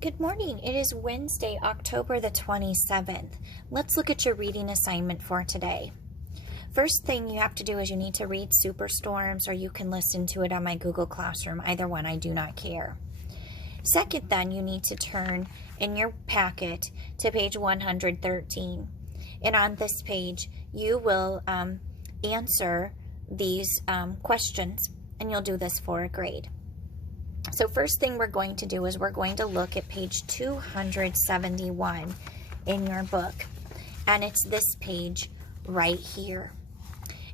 Good morning. It is Wednesday, October the 27th. Let's look at your reading assignment for today. First thing you have to do is you need to read Superstorms, or you can listen to it on my Google Classroom. Either one, I do not care. Second, then, you need to turn in your packet to page 113. And on this page, you will answer these questions, and you'll do this for a grade. So first thing we're going to do is we're going to look at page 271 in your book. And it's this page right here.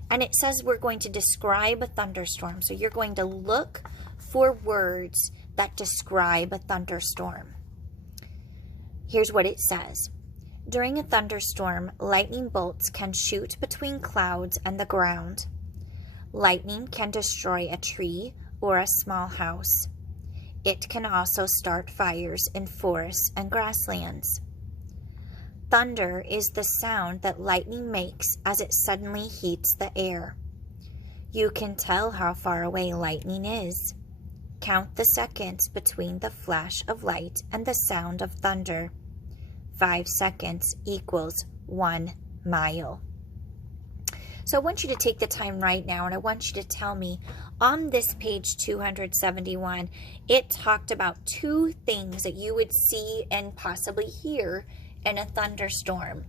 And it says we're going to describe a thunderstorm. So you're going to look for words that describe a thunderstorm. Here's what it says. During a thunderstorm, lightning bolts can shoot between clouds and the ground. Lightning can destroy a tree or a small house. It can also start fires in forests and grasslands. Thunder is the sound that lightning makes as it suddenly heats the air. You can tell how far away lightning is. Count the seconds between the flash of light and the sound of thunder. 5 seconds equals 1 mile. So I want you to take the time right now, and I want you to tell me, on this page 271, it talked about two things that you would see and possibly hear in a thunderstorm.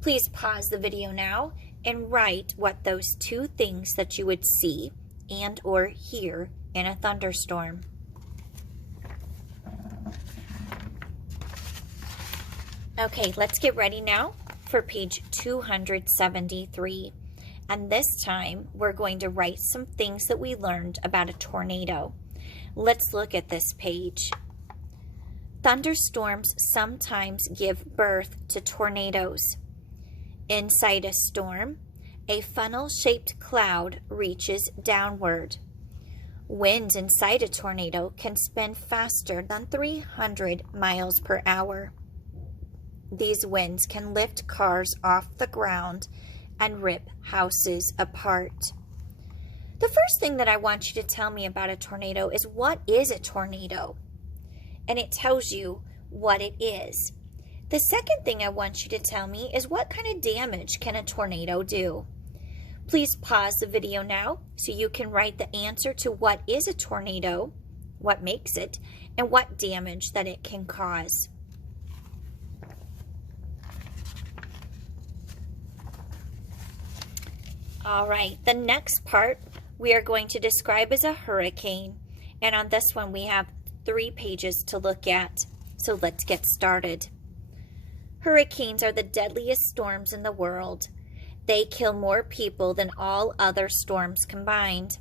Please pause the video now and write what those two things that you would see and or hear in a thunderstorm. Okay, let's get ready now for page 273. And this time, we're going to write some things that we learned about a tornado. Let's look at this page. Thunderstorms sometimes give birth to tornadoes. Inside a storm, a funnel-shaped cloud reaches downward. Winds inside a tornado can spin faster than 300 miles per hour. These winds can lift cars off the ground and rip houses apart. The first thing that I want you to tell me about a tornado is, what is a tornado? And it tells you what it is. The second thing I want you to tell me is, what kind of damage can a tornado do? Please pause the video now so you can write the answer to what is a tornado, what makes it, and what damage that it can cause. All right, the next part we are going to describe as a hurricane. And on this one, we have 3 pages to look at. So let's get started. Hurricanes are the deadliest storms in the world. They kill more people than all other storms combined.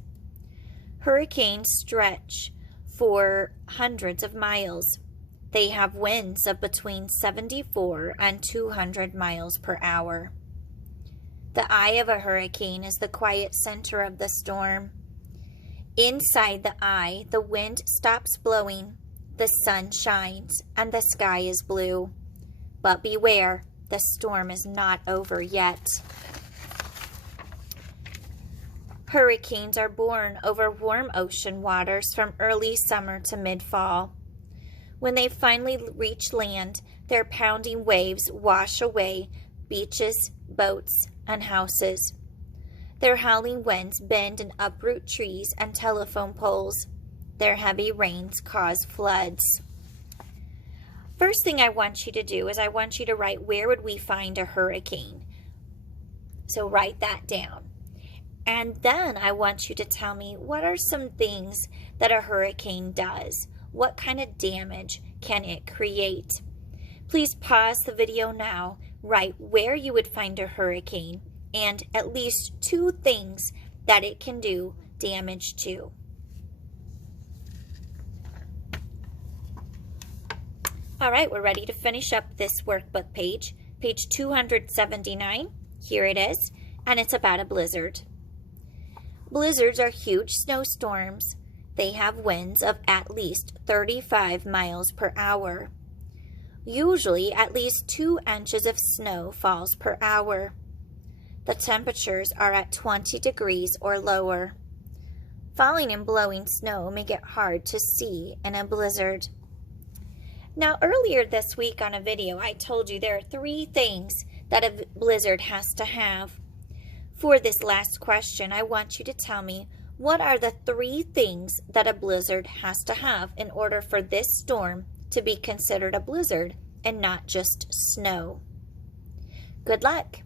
Hurricanes stretch for hundreds of miles. They have winds of between 74 and 200 miles per hour. The eye of a hurricane is the quiet center of the storm. Inside the eye, the wind stops blowing, the sun shines, and the sky is blue. But beware, the storm is not over yet. Hurricanes are born over warm ocean waters from early summer to mid-fall. When they finally reach land, their pounding waves wash away beaches, boats, and houses. Their howling winds bend and uproot trees and telephone poles. Their heavy rains cause floods. First thing I want you to do is I want you to write, where would we find a hurricane? So write that down. And then I want you to tell me, what are some things that a hurricane does? What kind of damage can it create? Please pause the video now, write where you would find a hurricane, and at least 2 things that it can do damage to. All right, we're ready to finish up this workbook page, page 279. Here it is, and it's about a blizzard. Blizzards are huge snowstorms. They have winds of at least 35 miles per hour. Usually, at least 2 inches of snow falls per hour. The temperatures are at 20 degrees or lower. Falling and blowing snow make it hard to see in a blizzard. Now, earlier this week on a video, I told you there are 3 things that a blizzard has to have. For this last question, I want you to tell me, what are the 3 things that a blizzard has to have in order for this storm to be considered a blizzard and not just snow? Good luck!